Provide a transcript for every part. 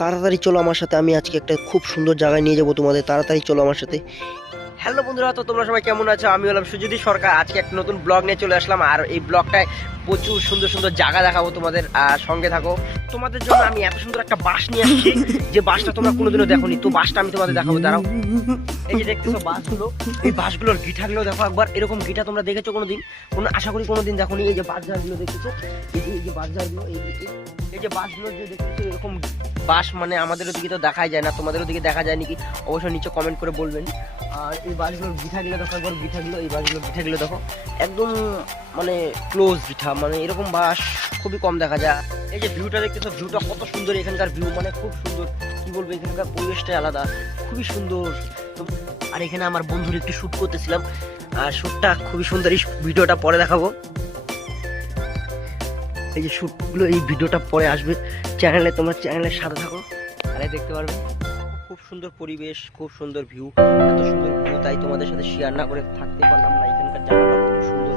তাড়াতাড়ি চলো আমার সাথে, আমি আজকে একটা খুব সুন্দর জায়গায় নিয়ে যাব তোমাদের, তাড়াতাড়ি চলো আমার সাথে। হ্যালো বন্ধুরা, তো তোমরা সবাই কেমন আছো? আমি হলাম সুজিদি সরকার, আজকে একটা নতুন ব্লগ নিয়ে চলে আসলাম, আর এই ব্লগটায় প্রচুর সুন্দর সুন্দর জায়গা দেখাবো তোমাদের সঙ্গে থাকো। তোমাদের জন্য আমি এত সুন্দর একটা বাস নিয়ে আসছি, যে বাসটা তোমরা কোনোদিনও দেখোনি, তো বাসটা আমি তোমাদের দেখাবো, দাঁড়াও। এই যে দেখতেছো বাসগুলো, এই বাসগুলোর গিটারগুলো দেখো একবার, এরকম গিটার তোমরা দেখেছ কোনোদিন? কোনো, আশা করি কোনোদিন দেখোনি, এই যে বাসগুলো দেখতেছো এই যে এই যে বাসগুলো এই যে এই- এই যে বাসগুলো যে দেখতেছো, এরকম বাস মানে আমাদের ওদিকে তো দেখাই যায় না, তোমাদের ওদিকে দেখা যায় নাকি অবশ্যই নিচে কমেন্ট করে বলবেন। আর এই বাসগুলোর গিঠাগুলো দেখো, একবার গিঠাগুলো এই বাসগুলোর গিঠাগুলো দেখো। একদম মানে ক্লোজ বিঠা মানে এরকম বাস খুবই কম দেখা যায়। এই যে ভিউটা দেখতেছো ভিউটা কত সুন্দর এখানকার ভিউ মানে খুব সুন্দর। কি বলব, এখানকার পরিবেশটাই আলাদা, খুবই সুন্দর। আর এখানে আমার বন্ধুর একটু শ্যুট করতেছিলাম। আর শ্যুটটা খুবই সুন্দর, এই ভিডিওটা পরে দেখাবো। এই যে শ্যুটগুলো এই ভিডিওটা পরে আসবে চ্যানেলে, তোমার চ্যানেলের সাথে থাকো। তাহলে দেখতে পারবে। খুব সুন্দর পরিবেশ, খুব সুন্দর ভিউ এত সুন্দর ভিউ তাই তোমাদের সাথে শেয়ার না করে থাকতে পারলাম না, এখানকার জায়গাটা খুব সুন্দর।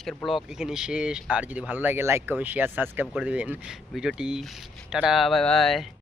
আজকের ব্লগ এখানে শেষ। আর যদি ভালো লাগে লাইক কমেন্ট শেয়ার সাবস্ক্রাইব করে দেবেন। ভিডিওটি, টাটা বাই বাই